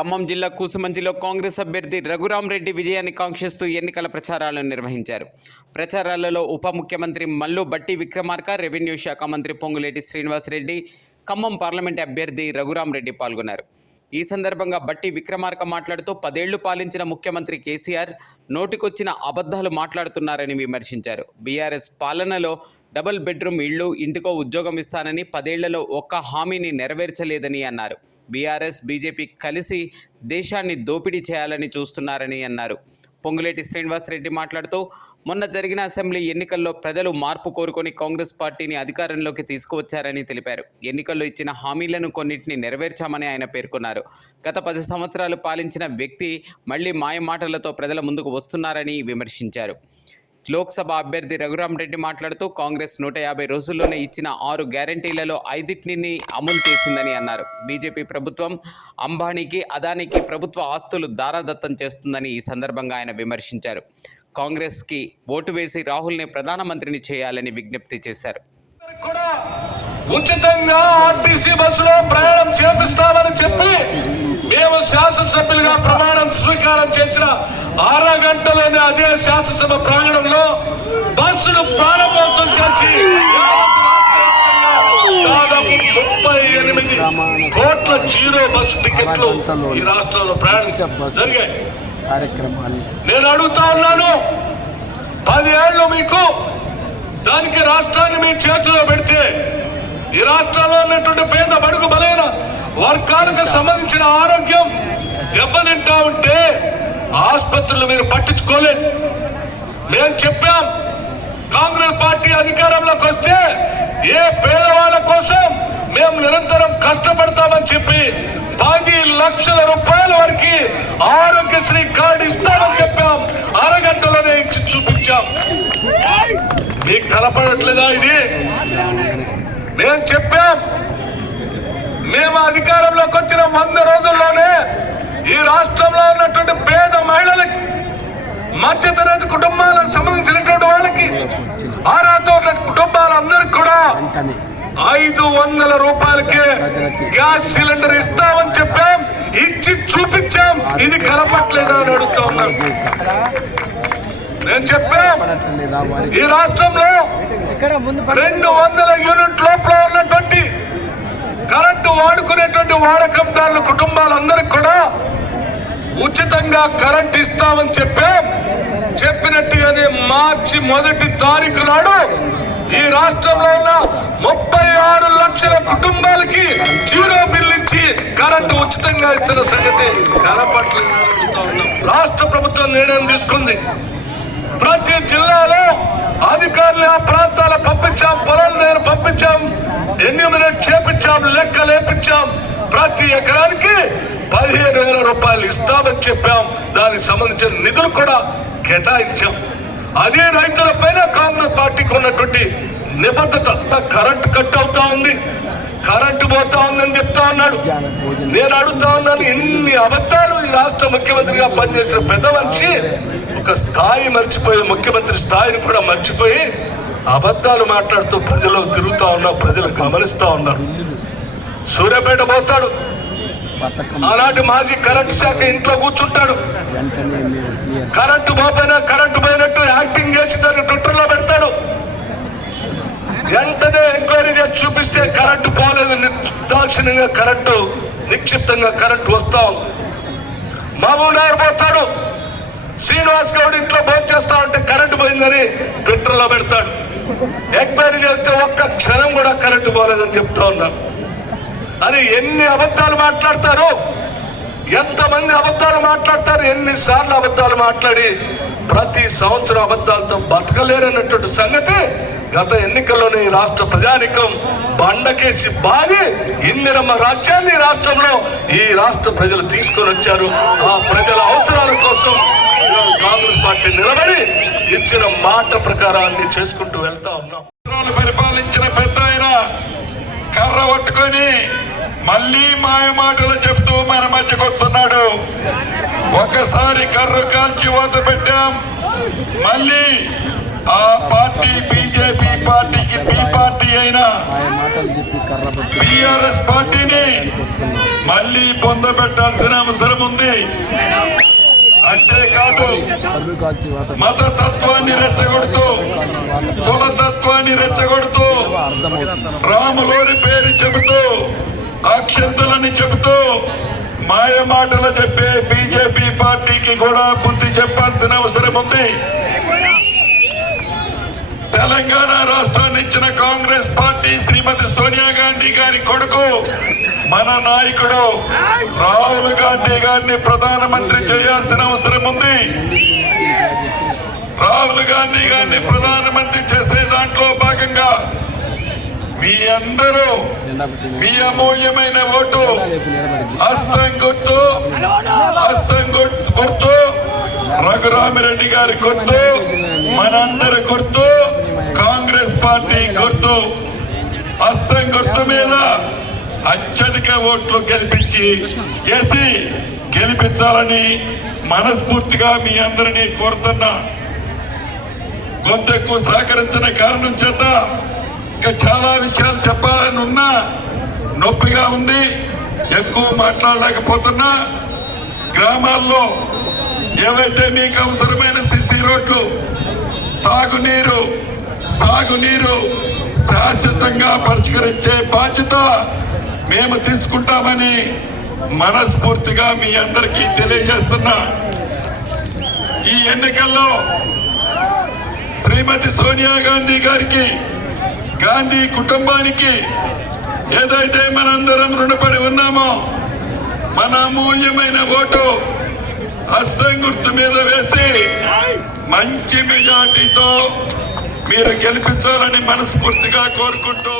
ఖమ్మం జిల్లా కూసుమంచిలో కాంగ్రెస్ అభ్యర్థి రఘురామరెడ్డి విజయాన్ని కాంక్షిస్తూ ఎన్నికల ప్రచారాలను నిర్వహించారు. ప్రచారాలలో ఉప ముఖ్యమంత్రి మల్లు బట్టి విక్రమార్క, రెవెన్యూ శాఖ మంత్రి పొంగులేటి శ్రీనివాసరెడ్డి, ఖమ్మం పార్లమెంట్ అభ్యర్థి రఘురామరెడ్డి పాల్గొన్నారు. ఈ సందర్భంగా బట్టి విక్రమార్క మాట్లాడుతూ 10 ఏళ్లు పాలించిన ముఖ్యమంత్రి కేసీఆర్ నోటికొచ్చిన అబద్ధాలు మాట్లాడుతున్నారని విమర్శించారు. బీఆర్ఎస్ పాలనలో డబుల్ బెడ్రూమ్ ఇళ్లు, ఇంటికో ఉద్యోగం ఇస్తానని 10 ఏళ్లలో ఒక్క హామీని నెరవేర్చలేదని అన్నారు. బీఆర్ఎస్ బీజేపీ కలిసి దేశాన్ని దోపిడీ చేయాలని చూస్తున్నారని అన్నారు. పొంగులేటి శ్రీనివాసరెడ్డి మాట్లాడుతూ మొన్న జరిగిన అసెంబ్లీ ఎన్నికల్లో ప్రజలు మార్పు కోరుకొని కాంగ్రెస్ పార్టీని అధికారంలోకి తీసుకువచ్చారని తెలిపారు. ఎన్నికల్లో ఇచ్చిన హామీలను కొన్నింటిని నెరవేర్చామని ఆయన పేర్కొన్నారు. గత 10 సంవత్సరాలు పాలించిన వ్యక్తి మళ్లీ మాయమాటలతో ప్రజల ముందుకు వస్తున్నారని విమర్శించారు. లోక్సభ అభ్యర్థి రఘురామరెడ్డి మాట్లాడుతూ కాంగ్రెస్ 150 రోజుల్లోనే ఇచ్చిన 6 గ్యారంటీలలో 5ని అమలు చేసిందని అన్నారు. బీజేపీ ప్రభుత్వం అంబానీకి, అదానికి ప్రభుత్వ ఆస్తులు దారాదత్తం చేస్తుందని ఈ సందర్భంగా ఆయన విమర్శించారు. కాంగ్రెస్కి ఓటు వేసి రాహుల్ని ప్రధానమంత్రిని చేయాలని విజ్ఞప్తి చేశారు. ఉచితంగా ఆర్టీసీ బస్సులో ప్రయాణం చేపిస్తామని చెప్పి మేము శాసనసభ్యులుగా ప్రమాణం స్వీకారం చేసిన 6 గంటలోనే అదే శాసనసభ ప్రాంగణంలో బస్సులు ప్రారంభోత్సవం చేసి దాదాపు 38 కోట్ల జీరో బస్సు టికెట్లు ఈ రాష్ట్రంలో ప్రయాణం జరిగాయి. నేను అడుగుతా ఉన్నాను, 10 ఏళ్ళు మీకు దానికి రాష్ట్రాన్ని మీ చేతిలో పెడితే ఈ రాష్ట్రంలో ఉన్నటువంటి పేద బడుగు బలైన వర్గాలకు సంబంధించిన ఆరోగ్యం దెబ్బతింటా ఉంటే ఆసుపత్రులు మీరు పట్టించుకోలేదు. మేము చెప్పాం, కాంగ్రెస్ పార్టీ అధికారంలోకి వస్తే ఏ పేదవాళ్ళ కోసం మేము నిరంతరం కష్టపడతామని చెప్పి 10 లక్షల రూపాయల వరకు ఆరోగ్యశ్రీ కార్డు ఇస్తామని చెప్పాం. 6 గంటలోనే ఇచ్చి చూపించాం. మీకు కనపడట్లేదా? ఇది మేము చెప్పాం. మేము అధికారంలోకి వచ్చిన 100 రోజుల్లోనే ఈ రాష్ట్రంలో ఉన్నటువంటి పేద మహిళలకి, మధ్యతరగతి కుటుంబాలకు సంబంధించినటువంటి వాళ్ళకి, ఆరాతో ఉన్న కుటుంబాలందరికీ కూడా 500 రూపాయలకే గ్యాస్ సిలిండర్ ఇస్తామని చెప్పాం. ఇచ్చి చూపించాం. ఇది కనపట్లేదా అని అడుగుతా ఉన్నాం. నేను చెప్పాం, ఈ రాష్ట్రంలో 200 యూనిట్ లోపల ఉన్నటువంటి కరెంటు వాడుకునేటువంటి వాడకందారుల కుటుంబాలందరికీ కూడా ఉచితంగా కరెంట్ ఇస్తామని చెప్పాం. చెప్పినట్టుగానే మార్చి 1వ తారీఖు నాడు ఈ రాష్ట్రంలో ఉన్న 36 లక్షల కుటుంబాలకి జీరో బిల్ ఇచ్చి కరెంటు ఉచితంగా ఇస్తున్న సంగతి కనపట్లేదు. రాష్ట్ర ప్రభుత్వం నిర్ణయం తీసుకుంది. ప్రతి జిల్లాలో అధికారులు ఆ ప్రాంతాల పంపించాం, పొలాల దగ్గర పంపించాం, ఎన్యూమినేట్ చేపించాం, లెక్క లేపించాం. ప్రతి ఎకరానికి 15,000 రూపాయలు ఇస్తామని చెప్పాం. దానికి సంబంధించిన నిధులు కూడా కేటాయించాం. అదే రైతుల పైన కాంగ్రెస్ పార్టీకి ఉన్నటువంటి నిబద్ధత. కరెంటు కట్ అవుతా ఉంది, కరెంటు పోతా ఉందని చెప్తా ఉన్నాడు. నేను అడుగుతా ఉన్నాను, ఇన్ని అబద్ధాలు ఈ రాష్ట్ర ముఖ్యమంత్రిగా పనిచేసిన పెద్ద మనిషి ఒక స్థాయి మర్చిపోయి, ముఖ్యమంత్రి స్థాయిని కూడా మర్చిపోయి అబద్ధాలు మాట్లాడుతూ ప్రజలు తిరుగుతా ఉన్నా, ప్రజలు గమనిస్తా ఉన్నారు. సూర్యాపేట పోతాడు, ఆనాటి మాజీ కరెంటు శాఖ ఇంట్లో కూర్చుంటాడు. కరెంటు పోయినా కరెంటు పోయినట్టు యాక్టింగ్ చేసి దాన్ని ట్విట్టర్లో పెడతాడు. వెంటనే ఎంక్వైరీ చేసి చూపిస్తే కరెంటు పోలేదు, నిర్దాక్షిణ్యంగా కరెంటు, నిక్షిప్తంగా కరెంటు వస్తా ఉంది. మహబూబ్ నగర్ పోతాడు, శ్రీనివాస్ గౌడ్ ఇంట్లో భోజనం చేస్తా ఉంటే కరెంటు పోయిందని ట్విట్టర్లో పెడతాడు. ఎంక్వైరీ చేస్తే ఒక్క క్షణం కూడా కరెంటు పోలేదని చెప్తా ఉన్నారు. అని ఎన్ని అబద్ధాలు మాట్లాడతారు, ఎంతమంది అబద్ధాలు మాట్లాడతారు, ఎన్నిసార్లు అబద్ధాలు మాట్లాడి ప్రతి సంవత్సరం అబద్ధాలతో బతకలేరన్నటువంటి సంగతి గత ఎన్నికల్లోనే ఈ రాష్ట్ర ప్రజానికం బండకేసి బాది ఇందిరమ్మ రాజ్యాన్ని రాష్ట్రంలో ఈ రాష్ట్ర ప్రజలు తీసుకొని వచ్చారు. ఆ ప్రజల అవసరాల కోసం కాంగ్రెస్ పార్టీ నిలబడి ఇచ్చిన మాట ప్రకారాన్ని చేసుకుంటూ వెళ్తా ఉన్నాం. పరిపాలించిన పెద్ద ఆయన కర్ర పట్టుకొని మళ్ళీ మాయ మాటలు చెప్తూ మన మధ్యకు వస్తున్నాడు. ఒకసారి కర్ర కాల్చి ఊత పెట్టాం, మళ్ళీ ఆ పార్టీ బీజేపీ పార్టీకి బి పార్టీ అయిన బీఆర్ఎస్ పార్టీని మళ్ళీ పొందబెట్టాల్సిన అవసరం ఉంది. అంతేకాదు మతతత్వాన్ని రెచ్చగొడుతూ, కులతత్వాన్ని రెచ్చగొడుతూ, రాములోని పేరు చెబుతూ, అక్షంతలని చెబుతూ మాయ మాటలు చెప్పే బీజేపీ పార్టీకి కూడా బుద్ధి చెప్పాల్సిన అవసరం ఉంది. తెలంగాణ రాష్ట్రాన్ని ఇచ్చిన కాంగ్రెస్ పార్టీ శ్రీమతి సోనియా గాంధీ గారి కొడుకు, మన నాయకుడు రాహుల్ గాంధీ గారిని ప్రధానమంత్రి చేయాల్సిన అవసరం ఉంది. రాహుల్ గాంధీ గారిని ప్రధానమంత్రి చేసే దాంట్లో భాగంగా మీ అందరూ మీ అమూల్యమైన ఓటు హస్తం గుర్తు రఘురామిరెడ్డి గారి గుర్తు, మనందరి గుర్తు కాంగ్రెస్ పార్టీ గుర్తు. హస్తం గుర్తు మీద అత్యధిక ఓట్లు గెలిపించాలని మనస్ఫూర్తిగా మీ అందరినీ కోరుతున్నా. గొంతెక్కువ సహకరించిన కారణం చేత ఇంకా చాలా విషయాలు చెప్పాలని ఉన్నా, నొప్పిగా ఉంది, ఎక్కువ మాట్లాడలేకపోతున్నా. గ్రామాల్లో ఏవైతే మీకు అవసరమైన సిసి రోడ్లు, తాగునీరు, సాగునీరు శాశ్వతంగా పరిష్కరించే బాధ్యత మేము తీసుకుంటామని మనస్ఫూర్తిగా మీ అందరికీ తెలియజేస్తున్నా. ఈ ఎన్నికల్లో శ్రీమతి సోనియా గాంధీ గారికి, గాంధీ కుటుంబానికి ఏదైతే మనందరం రుణపడి ఉన్నామో మన అమూల్యమైన ఓటు హస్తం గుర్తు మీద వేసి మంచి మెజార్టీతో మీరు గెలిపించాలని మనస్ఫూర్తిగా కోరుకుంటూ